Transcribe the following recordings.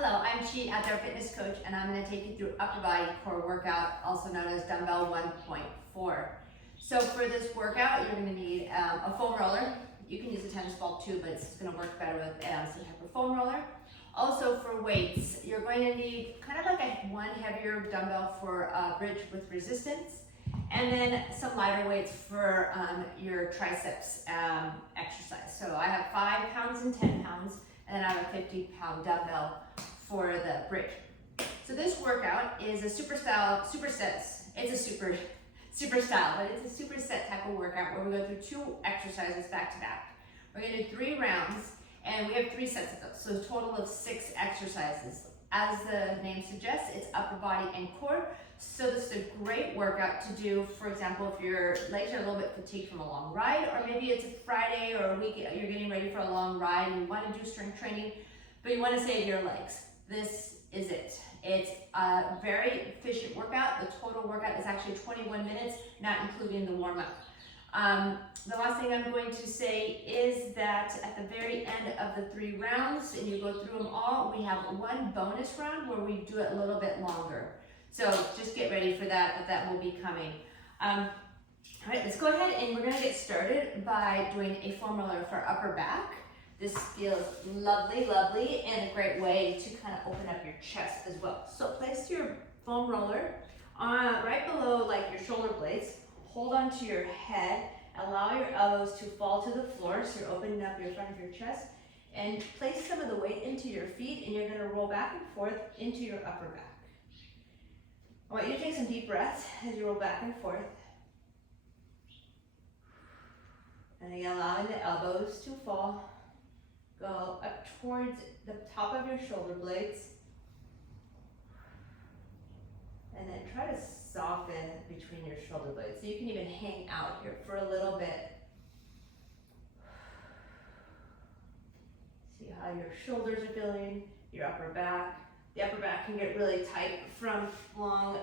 Hello, I'm Chi, outdoor fitness coach, and I'm going to take you through upper body core workout, also known as Dumbbell 1.4. So for this workout, you're going to need a foam roller. You can use a tennis ball too, but it's going to work better with some type of foam roller. Also for weights, you're going to need kind of like one heavier dumbbell for bridge with resistance, and then some lighter weights for your triceps exercise. So I have 5 pounds and 10 pounds, and then I have a 50-pound dumbbell for the bridge. So this workout is a superset. It's a super style, but it's a superset type of workout where we go through 2 exercises back to back. We're gonna do 3 rounds, and we have 3 sets of those, so a total of 6 exercises. As the name suggests, it's upper body and core. So this is a great workout to do, for example, if your legs are a little bit fatigued from a long ride, or maybe it's a Friday or a week, you're getting ready for a long ride and you want to do strength training, but you want to save your legs. This is it. It's a very efficient workout. The total workout is actually 21 minutes, not including the warm-up. The last thing I'm going to say is that at the very end of the 3 rounds, and you go through them all, we have 1 bonus round where we do it a little bit longer. So just get ready for that, but that will be coming. All right, let's go ahead and we're gonna get started by doing a foam roller for upper back. This feels lovely, lovely, and a great way to kind of open up your chest as well. So place your foam roller right below like your shoulder blades. Hold onto your head, allow your elbows to fall to the floor, so you're opening up your front of your chest, and place some of the weight into your feet, and you're gonna roll back and forth into your upper back. I want you to take some deep breaths as you roll back and forth. And again, allowing the elbows to fall. Go up towards the top of your shoulder blades. And then try to soften between your shoulder blades. So you can even hang out here for a little bit. See how your shoulders are feeling, your upper back. The upper back can get really tight from long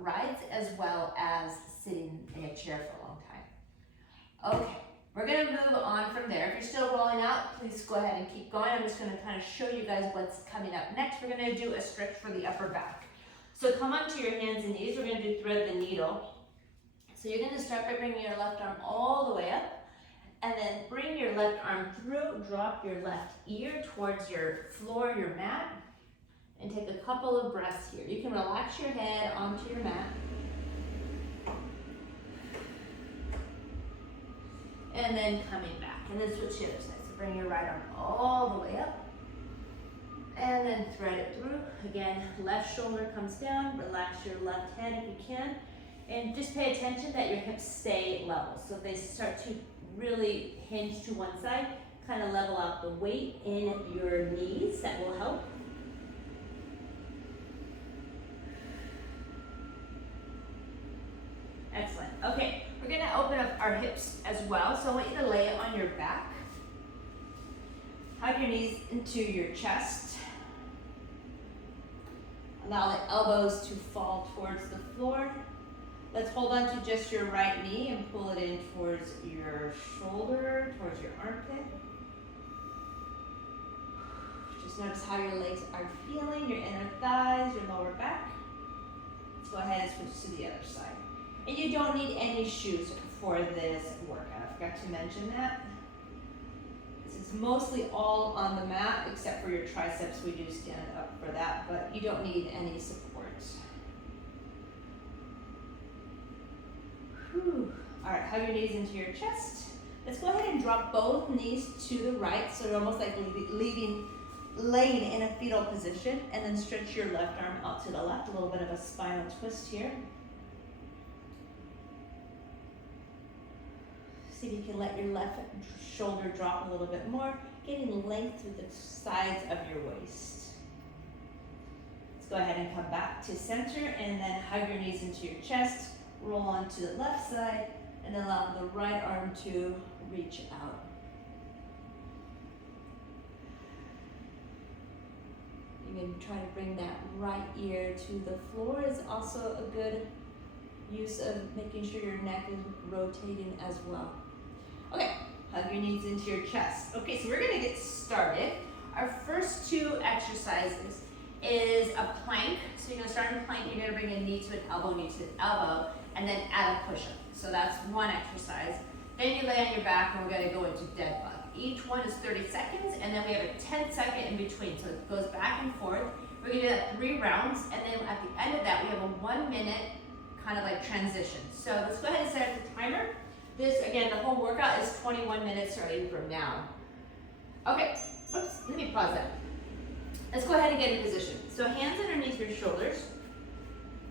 rides as well as sitting in a chair for a long time. Okay, we're gonna move on from there. If you're still rolling out, please go ahead and keep going. I'm just gonna kind of show you guys what's coming up next. We're gonna do a stretch for the upper back. So come onto your hands and knees. We're gonna do thread the needle. So you're gonna start by bringing your left arm all the way up, and then bring your left arm through, drop your left ear towards your floor, your mat, and take a couple of breaths here. You can relax your head onto your mat. And then coming back, and then switch the other side. So bring your right arm all the way up, and then thread it through. Again, left shoulder comes down, relax your left head if you can, and just pay attention that your hips stay level. So if they start to really hinge to one side, kind of level out the weight in your knees. That will help. Excellent. Okay, we're gonna open up our hips as well. So I want you to lay it on your back. Hug your knees into your chest. Allow the elbows to fall towards the floor. Let's hold on to just your right knee and pull it in towards your shoulder, towards your armpit. Just notice how your legs are feeling, your inner thighs, your lower back. Let's go ahead and switch to the other side. And you don't need any shoes for this workout. I forgot to mention that. This is mostly all on the mat, except for your triceps. We do stand up for that, but you don't need any support. Whew. All right, hug your knees into your chest. Let's go ahead and drop both knees to the right, so you're almost like laying in a fetal position, and then stretch your left arm out to the left. A little bit of a spinal twist here. See if you can let your left shoulder drop a little bit more, getting length through the sides of your waist. Let's go ahead and come back to center, and then hug your knees into your chest, roll on to the left side, and allow the right arm to reach out. You can try to bring that right ear to the floor. Is also a good use of making sure your neck is rotating as well. Okay, hug your knees into your chest. Okay, so we're gonna get started. Our first 2 exercises is a plank. So you're gonna start in plank, you're gonna bring a knee to an elbow, knee to an elbow, and then add a push-up. So that's one exercise. Then you lay on your back and we're gonna go into dead bug. Each one is 30 seconds, and then we have a 10-second in between. So it goes back and forth. We're gonna do that 3 rounds, and then at the end of that, we have a 1-minute kind of like transition. So let's go ahead and set up the timer. This, again, the whole workout is 21 minutes starting from now. Okay, oops, let me pause that. Let's go ahead and get in position. So hands underneath your shoulders,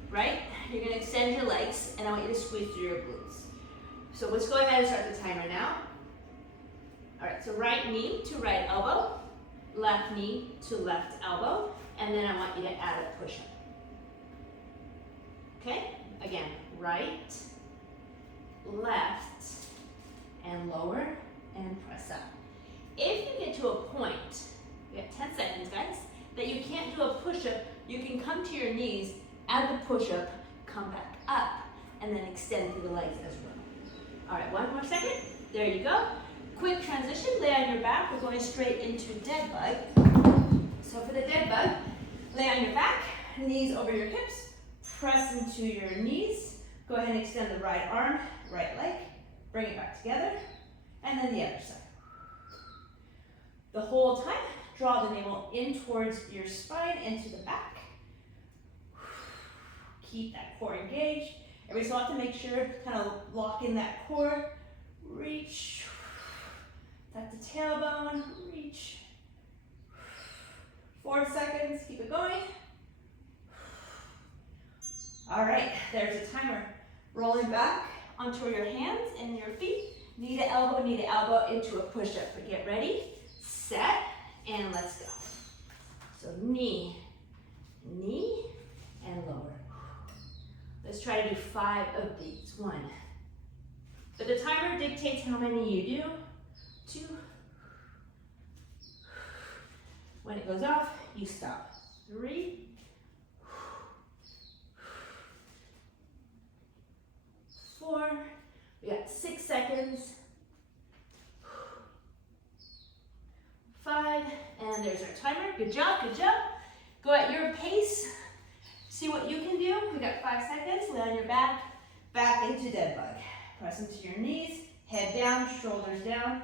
right? You're gonna extend your legs, and I want you to squeeze through your glutes. So let's go ahead and start the timer now. All right, so right knee to right elbow, left knee to left elbow, and then I want you to add a push-up. Okay, again, right, left, and lower, and press up. If you get to a point, we have 10 seconds, guys, that you can't do a push-up, you can come to your knees, add the push-up, come back up, and then extend through the legs as well. All right, one more second. There you go. Quick transition, lay on your back. We're going straight into dead bug. So for the dead bug, lay on your back, knees over your hips, press into your knees. Go ahead and extend the right arm, right leg, bring it back together, and then the other side. The whole time, draw the navel in towards your spine, into the back. Keep that core engaged. Every so often, make sure to kind of lock in that core. Reach. Tuck the tailbone. Reach. 4 seconds. Keep it going. All right, there's a timer. Rolling back onto your hands and your feet. Knee to elbow into a push-up. But get ready, set, and let's go. So knee, knee, and lower. Let's try to do 5 of these. 1. But the timer dictates how many you do. 2. When it goes off, you stop. 3. 4. We got 6 seconds. 5. And there's our timer. Good job, good job. Go at your pace. See what you can do. We got 5 seconds. Lay on your back, back into dead bug. Press into your knees, head down, shoulders down,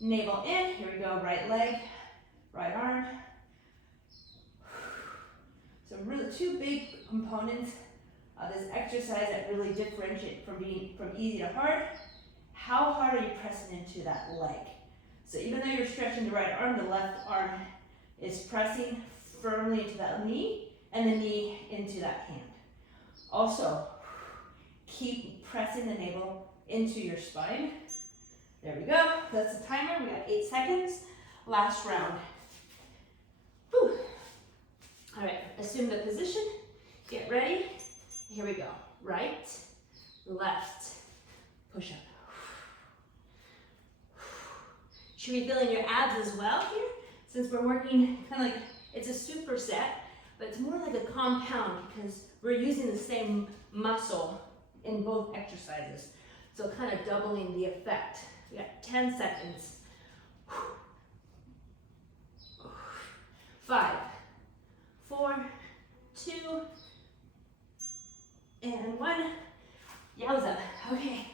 navel in. Here we go, right leg, right arm. So really 2 big components of this exercise that really differentiate from easy to hard. How hard are you pressing into that leg? So even though you're stretching the right arm, the left arm is pressing firmly into that knee, and the knee into that hand. Also, keep pressing the navel into your spine. There we go. That's the timer. We got 8 seconds. Last round. Whew. All right, assume the position. Get ready. Here we go. Right, left, push up. Should be feeling your abs as well here, since we're working kind of like, it's a superset, but it's more like a compound because we're using the same muscle in both exercises. So kind of doubling the effect. We got 10 seconds. 5, 4, 2, and 1. Yowza. Okay,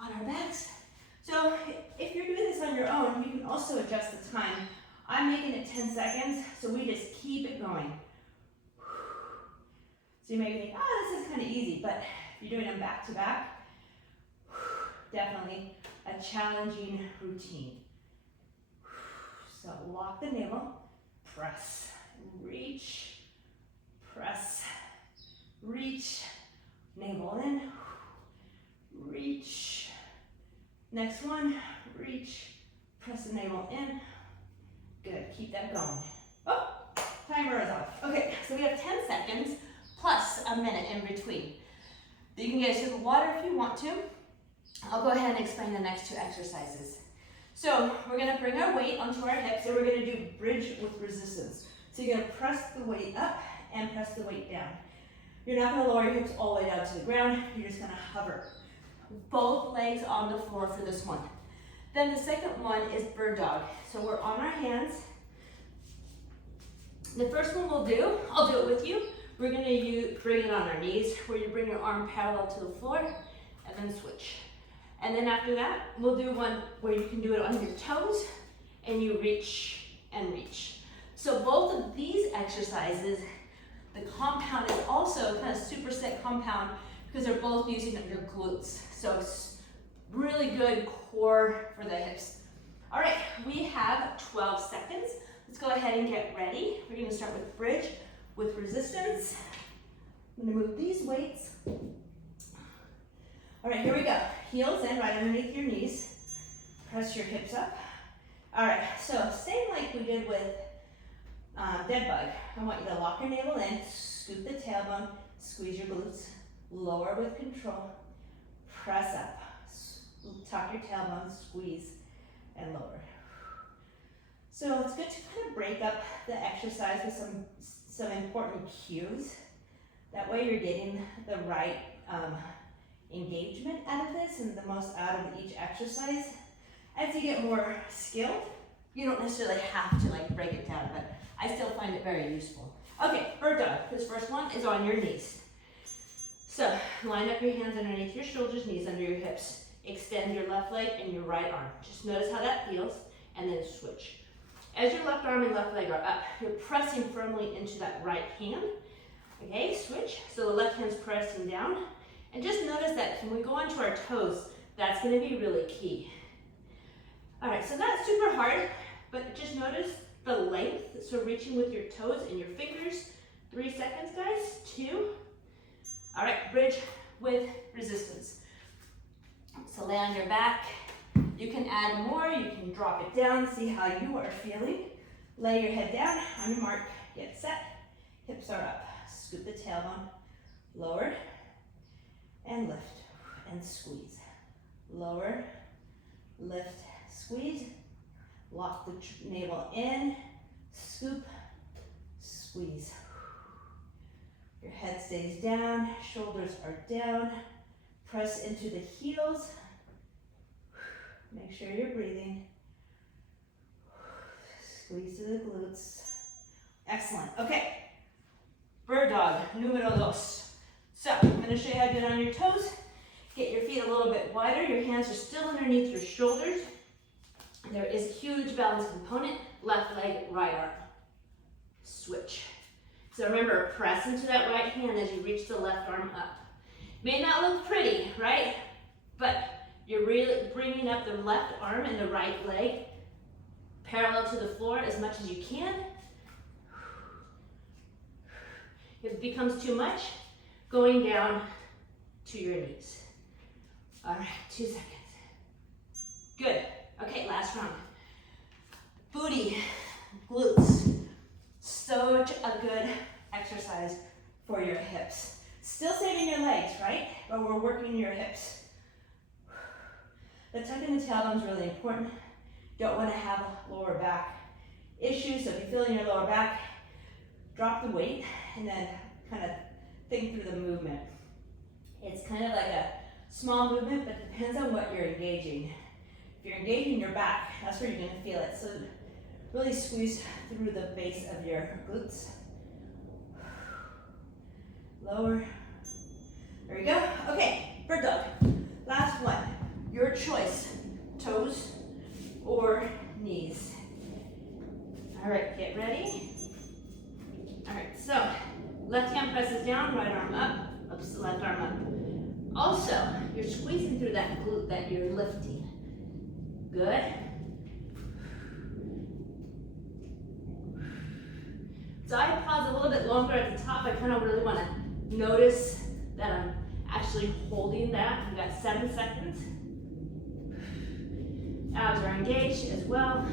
on our backs. So if you're doing this on your own, you can also adjust the time. I'm making it 10 seconds, so we just keep it going. So you may think, oh, this is kind of easy, but if you're doing them back to back, definitely a challenging routine. So lock the navel, press, reach, press, reach, navel in, reach. Next one, reach, press the navel in. Good, keep that going. Oh, timer is off. Okay, so we have 10 seconds plus a minute in between. You can get a sip of water if you want to. I'll go ahead and explain the next 2 exercises. So we're gonna bring our weight onto our hips and we're gonna do bridge with resistance. So you're gonna press the weight up and press the weight down. You're not gonna lower your hips all the way down to the ground. You're just gonna hover. Both legs on the floor for this one. Then the second one is bird dog. So we're on our hands, The first one we'll do, I'll do it with you. We're gonna bring it on our knees, where you bring your arm parallel to the floor, and then switch. And then after that, we'll do one where you can do it on your toes, and you reach and reach. So both of these exercises, the compound is also kind of superset compound because they're both using your glutes. So it's really good core for the hips. All right, we have 12 seconds. Let's go ahead and get ready. We're gonna start with bridge with resistance. I'm gonna move these weights. All right, here we go. Heels in right underneath your knees. Press your hips up. All right, so same like we did with dead bug. I want you to lock your navel in, scoop the tailbone, squeeze your glutes, lower with control, press up, tuck your tailbone, squeeze, and lower. So it's good to kind of break up the exercise with some important cues. That way you're getting the right engagement out of this and the most out of each exercise. As you get more skilled, you don't necessarily have to like break it down, but I still find it very useful. Okay, bird dog. This first one is on your knees. So line up your hands underneath your shoulders, knees under your hips. Extend your left leg and your right arm. Just notice how that feels, and then switch. As your left arm and left leg are up, you're pressing firmly into that right hand. Okay, switch. So the left hand's pressing down. And just notice that when we go onto our toes, that's gonna be really key. All right, so not super hard, but just notice the length. So reaching with your toes and your fingers. 3 seconds, guys, 2. All right, bridge with resistance. So lay on your back. You can add more, you can drop it down, see how you are feeling. Lay your head down, on your mark, get set. Hips are up. Scoop the tailbone, lower, and lift, and squeeze. Lower, lift, squeeze. Lock the navel in, scoop, squeeze. Your head stays down, shoulders are down. Press into the heels. Make sure you're breathing. Squeeze to the glutes. Excellent. Okay. Bird dog, numero dos. So I'm going to show you how to do it on your toes. Get your feet a little bit wider. Your hands are still underneath your shoulders. There is a huge balance component. Left leg, right arm. Switch. So remember, press into that right hand as you reach the left arm up. May not look pretty, right? But you're really bringing up the left arm and the right leg parallel to the floor as much as you can. If it becomes too much, going down to your knees. All right, 2 seconds. Good. Okay, last round. Booty, glutes. Such a good exercise for your hips. Still saving your legs, right? But we're working your hips. The tucking the tailbone is really important. Don't want to have lower back issues. So if you feel in your lower back, drop the weight and then kind of think through the movement. It's kind of like a small movement, but it depends on what you're engaging. If you're engaging your back, that's where you're going to feel it. So really squeeze through the base of your glutes. Lower. There we go. Okay, bird dog. Last one. Your choice. Toes or knees. All right, get ready. All right, so left hand presses down, right arm up, ups, left arm up. Also, you're squeezing through that glute that you're lifting. Good. So I pause a little bit longer at the top. I kind of really want to notice that I'm actually holding that. We've got 7 seconds. Abs are engaged as well.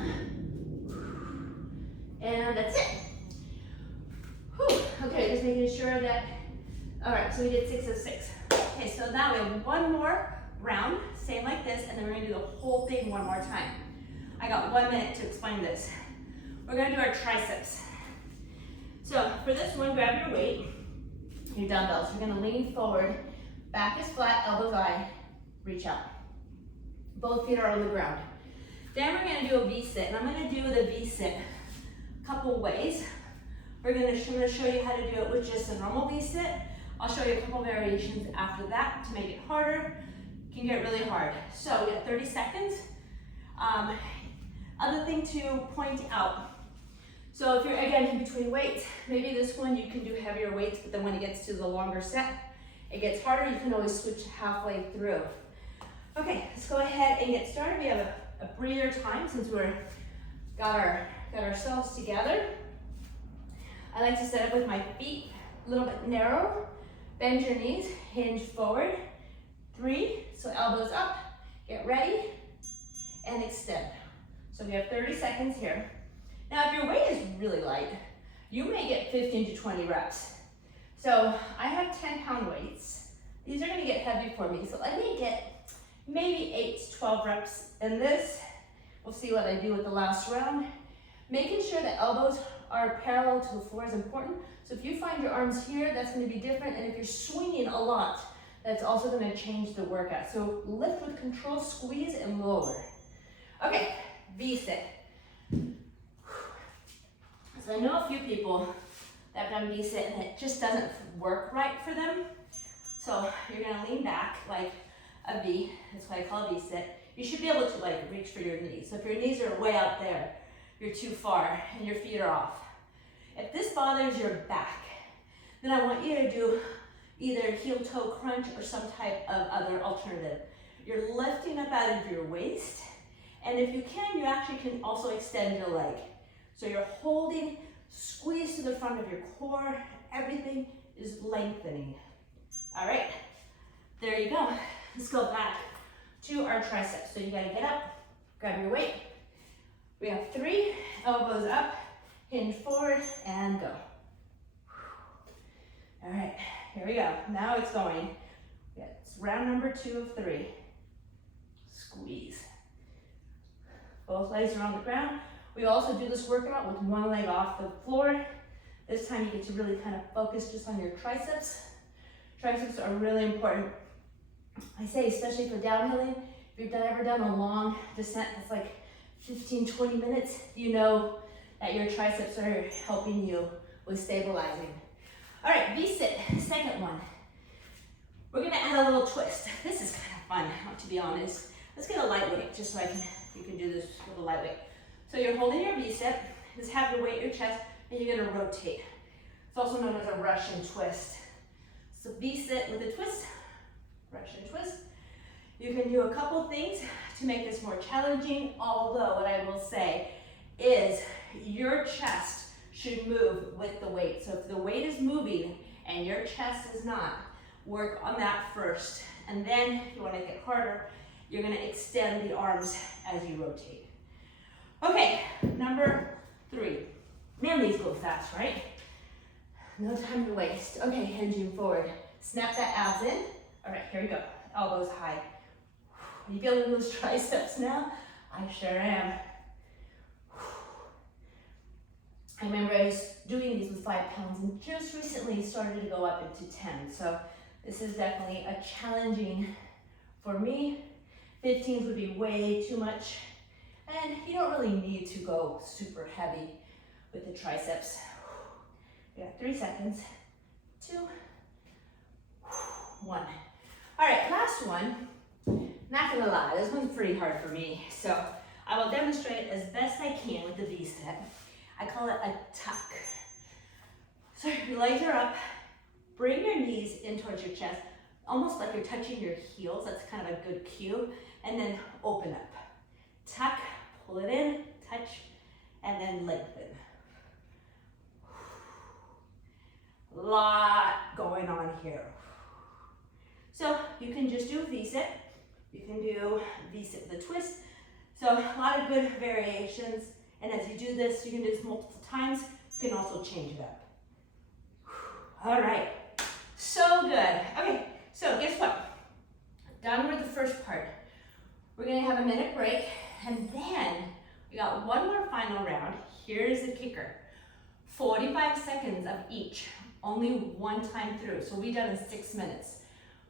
And that's it. Whew. Okay, just making sure that, all right, so we did 6 of 6. Okay, so now we have one more round, same like this, and then we're gonna do the whole thing one more time. I got 1 minute to explain this. We're gonna do our triceps. So for this one, grab your weight, your dumbbells. You're gonna lean forward, back is flat, elbows high, reach out. Both feet are on the ground. Then we're gonna do a V-sit, and I'm gonna do the V-sit a couple ways. I'm gonna show you how to do it with just a normal V-sit. I'll show you a couple variations after that to make it harder. It can get really hard. So we got 30 seconds. Other thing to point out. So if you're, again, in between weights, maybe this one you can do heavier weights, but then when it gets to the longer set, it gets harder. You can always switch halfway through. Okay, let's go ahead and get started. We have a breather time since got ourselves together. I like to set up with my feet a little bit narrow. Bend your knees, hinge forward. 3, so elbows up, get ready, and extend. So we have 30 seconds here. Now, if your weight is really light, you may get 15 to 20 reps. So I have 10-pound weights. These are gonna get heavy for me. So let me get maybe 8 to 12 reps in this. We'll see what I do with the last round. Making sure the elbows are parallel to the floor is important. So if you find your arms here, that's gonna be different. And if you're swinging a lot, that's also gonna change the workout. So lift with control, squeeze and lower. Okay, V-sit. So I know a few people that have done V-sit and it just doesn't work right for them. So you're gonna lean back like a V, that's why I call it V-sit. You should be able to like reach for your knees. So if your knees are way out there, you're too far and your feet are off. If this bothers your back, then I want you to do either heel toe crunch or some type of other alternative. You're lifting up out of your waist, and if you can, you actually can also extend your leg. So you're holding, squeeze to the front of your core, everything is lengthening. All right, there you go. Let's go back to our triceps. So you gotta get up, grab your weight. We have 3, elbows up, hinge forward, and go. All right, here we go. Now it's going. It's round number 2 of 3. Squeeze. Both legs are on the ground. We also do this workout with one leg off the floor. This time you get to really kind of focus just on your triceps. Triceps are really important. I say, especially for downhilling, if you've ever done a long descent that's like 15, 20 minutes, you know that your triceps are helping you with stabilizing. All right, V-sit, second one. We're gonna add a little twist. This is kind of fun, to be honest. Let's get a lightweight, just so you can do this with a lightweight. So you're holding your V-sit, just have your weight in your chest, and you're gonna rotate. It's also known as a Russian twist. So V-sit with a twist, Russian twist. You can do a couple things to make this more challenging, although what I will say is your chest should move with the weight. So if the weight is moving and your chest is not, work on that first. And then if you want to make it harder, you're going to extend the arms as you rotate. Okay, number 3. Man, these go fast, right? No time to waste. Okay, hinging forward. Snap that abs in. All right, here we go. Elbows high. Are you feeling those triceps now? I sure am. I remember I was doing these with 5 pounds and just recently started to go up into 10. So this is definitely a challenging for me. 15s would be way too much. And you don't really need to go super heavy with the triceps. We got 3 seconds. 2, 1. All right, last one. Not gonna lie, this one's pretty hard for me. So I will demonstrate as best I can with the V-sit. I call it a tuck. So your legs are up, bring your knees in towards your chest, almost like you're touching your heels. That's kind of a good cue. And then open up. Tuck, pull it in, touch, and then lengthen. A lot going on here. So you can just do V-sit. You can do V-sit with a twist. So a lot of good variations. And as you do this, you can do this multiple times. You can also change it up. All right, so good. Okay, so guess what? Done with the first part. We're gonna have a minute break, and then we got one more final round. Here's the kicker. 45 seconds of each, only one time through. So we done in 6 minutes.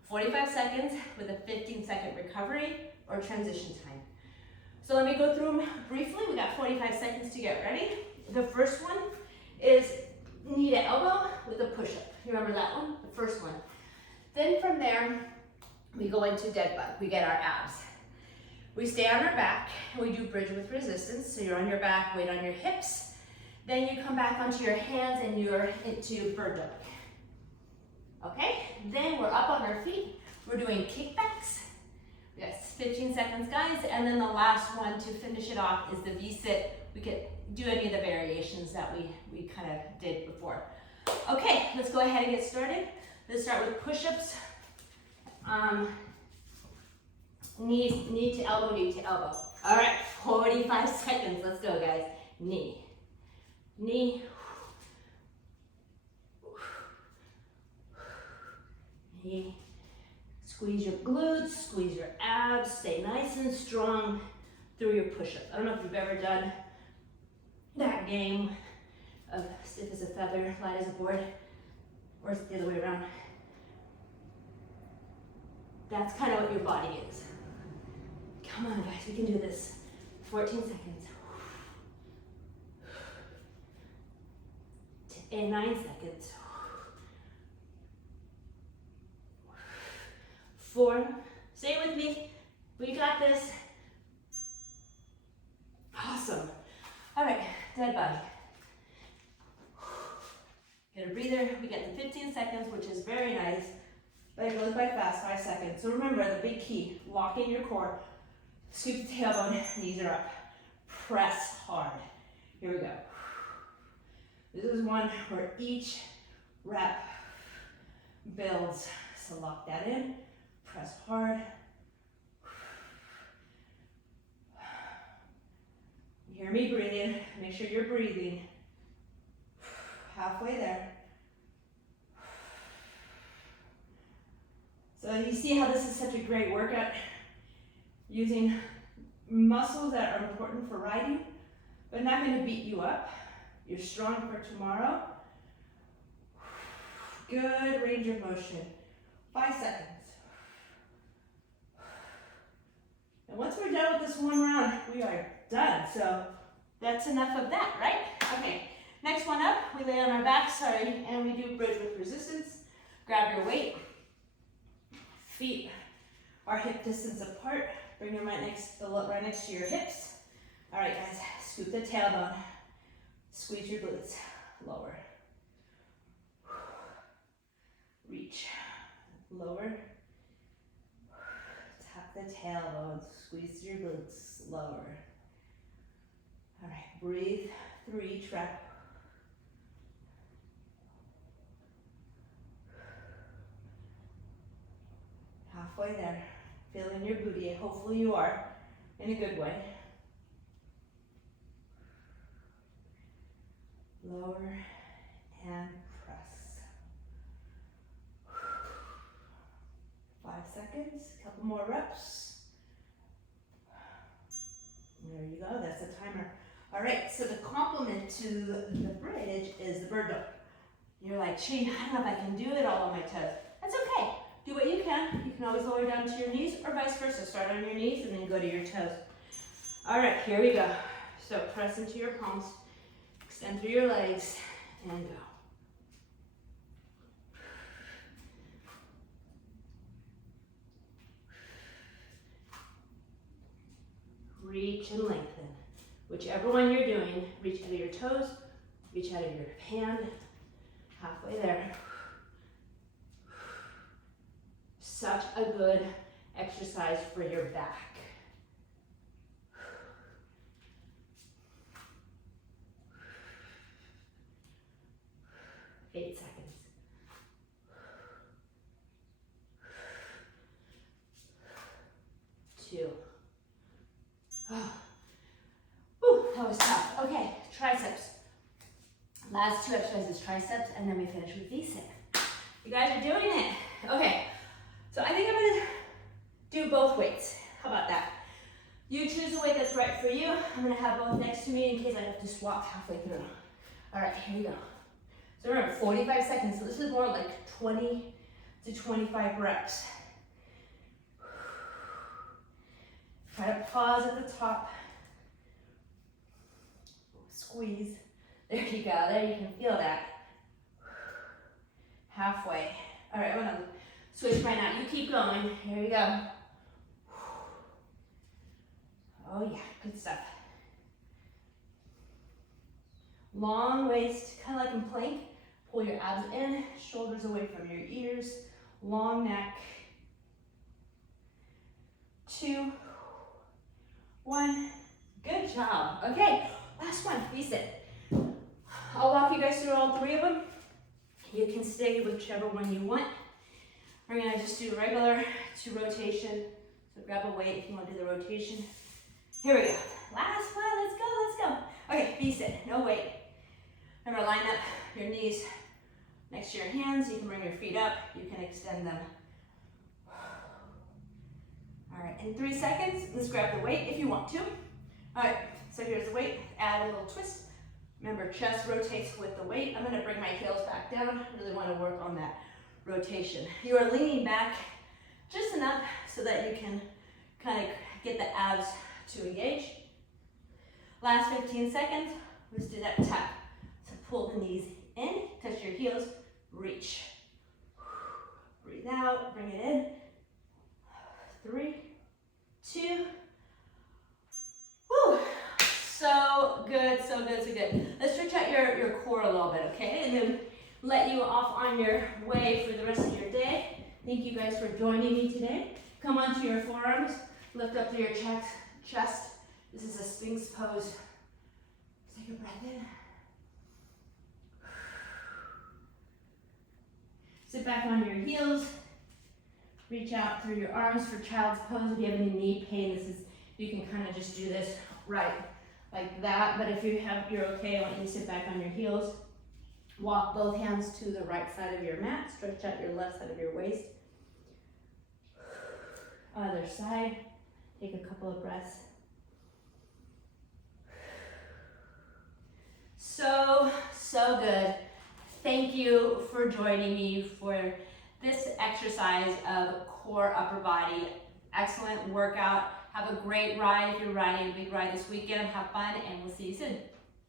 45 seconds with a 15-second recovery or transition time. So let me go through them briefly. We got 45 seconds to get ready. The first one is knee remember that one, the first one. Then from there, we go into dead bug. We get our abs. We stay on our back, and we do bridge with resistance. So you're on your back, weight on your hips. Then you come back onto your hands and you're into bird dog. Okay, then we're up on our feet. We're doing kickbacks. Yes, 15 seconds, guys. And then the last one to finish it off is the V-sit. We could do any of the variations that we kind of did before. Okay, let's go ahead and get started. Let's start with push-ups. Knee to elbow, knee to elbow. All right, 45 seconds. Let's go, guys. Knee. Knee. Knee. Squeeze your glutes, squeeze your abs, stay nice and strong through your push-ups. I don't know if you've ever done that game of stiff as a feather, light as a board, or is it the other way around? That's kind of what your body is. Come on, guys, we can do this. 14 seconds. And 9 seconds. 4. Stay with me. We got this. Awesome. All right, dead bug. Get a breather. We get the 15 seconds, which is very nice, but it goes by fast, 5 seconds. So remember the big key, lock in your core, scoop the tailbone, knees are up. Press hard. Here we go. This is one where each rep builds. So lock that in, press hard. You hear me breathing, make sure you're breathing. Halfway there. So you see how this is such a great workout, using muscles that are important for riding, but not going to beat you up. You're strong for tomorrow. Good range of motion. 5 seconds. And once we're done with this one round, we are done. So that's enough of that, right? Okay, next one up, we lay on our back, and we do bridge with resistance. Grab your weight. Feet are hip distance apart. Bring them right next to your hips. All right, guys, scoop the tailbone. Squeeze your glutes. Lower. Reach. Lower. Tap the tailbone. Squeeze your glutes. Lower. All right, breathe through each rep. Halfway there. Feeling your booty. Hopefully you are, in a good way. Lower and press. 5 seconds, a couple more reps. There you go, that's the timer. All right, so the complement to the bridge is the bird dog. You're like, Shane, I don't know if I can do it all on my toes. That's okay. Do what you can. You can always lower down to your knees or vice versa. Start on your knees and then go to your toes. All right, here we go. So press into your palms, extend through your legs, and go. Reach and lengthen. Whichever one you're doing, reach out of your toes, reach out of your hand, halfway there. Such a good exercise for your back. 8 seconds. Two. Whew, that was tough. Okay, triceps. Last 2 exercises, triceps, and then we finish with V-sit. You guys are doing it. Okay, so I think I'm gonna do both weights. How about that? You choose a weight that's right for you. I'm gonna have both next to me in case I have to swap halfway through. All right, here we go. So remember, 45 seconds. So this is more like 20 to 25 reps. Try to pause at the top. Squeeze. There you go. There you can feel that. Half halfway. All right, I'm gonna switch right now. You keep going. Here you go. Oh yeah, good stuff. Long waist, kind of like in plank. Pull your abs in, shoulders away from your ears, long neck. 2, 1, good job. Okay, last one, V-sit. I'll walk you guys through all 3 of them. You can stay with whichever one you want. We're gonna just do regular 2 rotation. So grab a weight if you wanna do the rotation. Here we go, last one, let's go, let's go. Okay, V-sit, no weight. Remember, line up your knees next to your hands. You can bring your feet up, you can extend them. All right, in 3 seconds, let's grab the weight if you want to. All right, so here's the weight, add a little twist. Remember, chest rotates with the weight. I'm gonna bring my heels back down. Really wanna work on that rotation. You are leaning back just enough so that you can kind of get the abs to engage. Last 15 seconds, let's do that tap. So pull the knees in, touch your heels, reach. Breathe out, bring it in. 3, 2, woo. So good, so good, so good. Let's stretch out your core a little bit, okay? And then let you off on your way for the rest of your day. Thank you guys for joining me today. Come onto your forearms, lift up through your chest. This is a Sphinx pose. Take a breath in. Sit back on your heels. Reach out through your arms for child's pose. If you have any knee pain, you can kind of just do this right like that. But if you're okay, I want you to sit back on your heels. Walk both hands to the right side of your mat. Stretch out your left side of your waist. Other side. Take a couple of breaths. So good. Thank you for joining me for this exercise of core upper body. Excellent workout. Have a great ride if you're riding a big ride this weekend. Have fun, and we'll see you soon.